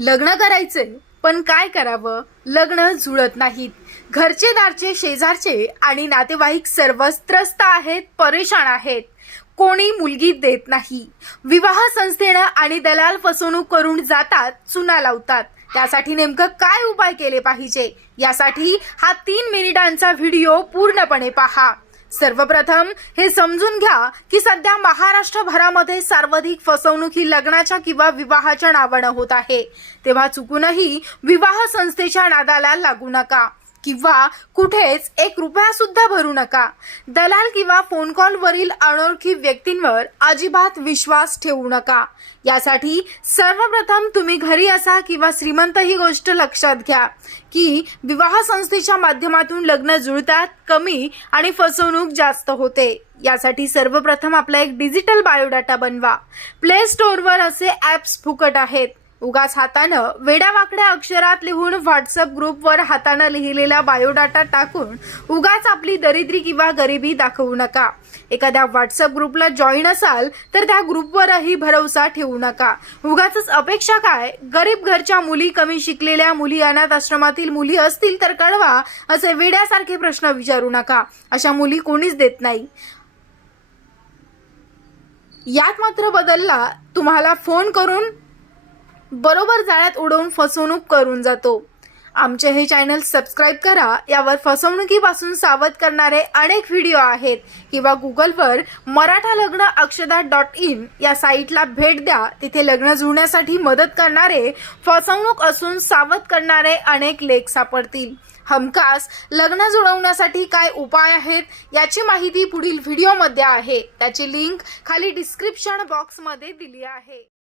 लग्न करायचे पण काय करावं? लग्न जुळत नाहीत. घरचे दारचे शेजारचे आणि नातेवाईक सर्वच त्रस्त आहेत परेशान आहेत. कोणी मुलगी देत नाही. विवाह संस्थेनं आणि दलाल फसवणूक करून जातात चुना लावतात. त्यासाठी नेमकं काय उपाय केले पाहिजे? यासाठी हा तीन मिनिटांचा व्हिडिओ पूर्णपणे पहा. सर्वप्रथम हे समजून घ्या की सध्या महाराष्ट्रभरामध्ये सर्वाधिक फसवणूक ही लग्नाच्या किंवा विवाहाच्या नावानं होत आहे. तेव्हा चुकूनही विवाह संस्थेच्या नादाला लागू नका. किंवा कुठेच एक रुपया सुद्धा भरू नका. दलाल किंवा फोन कॉलवरील अनोळखी व्यक्तींवर अजिबात विश्वास ठेवू नका. यासाठी सर्वप्रथम तुम्ही घरी असा किंवा श्रीमंत ही गोष्ट लक्षात घ्या की विवाह संस्थेच्या माध्यमातून लग्न जुळतात कमी आणि फसवणूक जास्त होते. यासाठी सर्वप्रथम आपला एक डिजिटल बायोडाटा बनवा. प्ले स्टोअरवर असे ॲप्स फुकट आहेत. उगाच हातानं वेड्यावाकड्या अक्षरात लिहून व्हॉट्सअप ग्रुपवर हातानं लिहिलेला बायोडाटा टाकून उगाच आपली दरिद्री किंवा गरिबी दाखवू नका. एखाद्या व्हॉट्सअप ग्रुपला जॉईन असाल तर त्या ग्रुपवरही भरोसा ठेवू नका. उगाच अपेक्षा काय? गरीब घरच्या मुली कमी शिकलेल्या मुली अनाथ आश्रमातील मुली असतील तर कळवा असे वेड्यासारखे प्रश्न विचारू नका. अशा मुली कोणीच देत नाही. यात मात्र बदलला तुम्हाला फोन करून बरोबर जाळ्यात उडवून फसवणूक करून जातो. आमचे हे चॅनल सबस्क्राईब करा यावर फसवणुकीपासून सावध करणारे अनेक व्हिडिओ आहेत. किंवा गुगलवर मराठा लग्न अक्षदा डॉट इन या साईटला भेट द्या. तिथे लग्न जुळण्यासाठी मदत करणारे फसवणूक असून सावध करणारे अनेक लेख सापडतील. हमखास लग्न जुळवण्यासाठी काय उपाय आहेत याची माहिती पुढील व्हिडिओमध्ये आहे. त्याची लिंक खाली डिस्क्रिप्शन बॉक्समध्ये दिली आहे.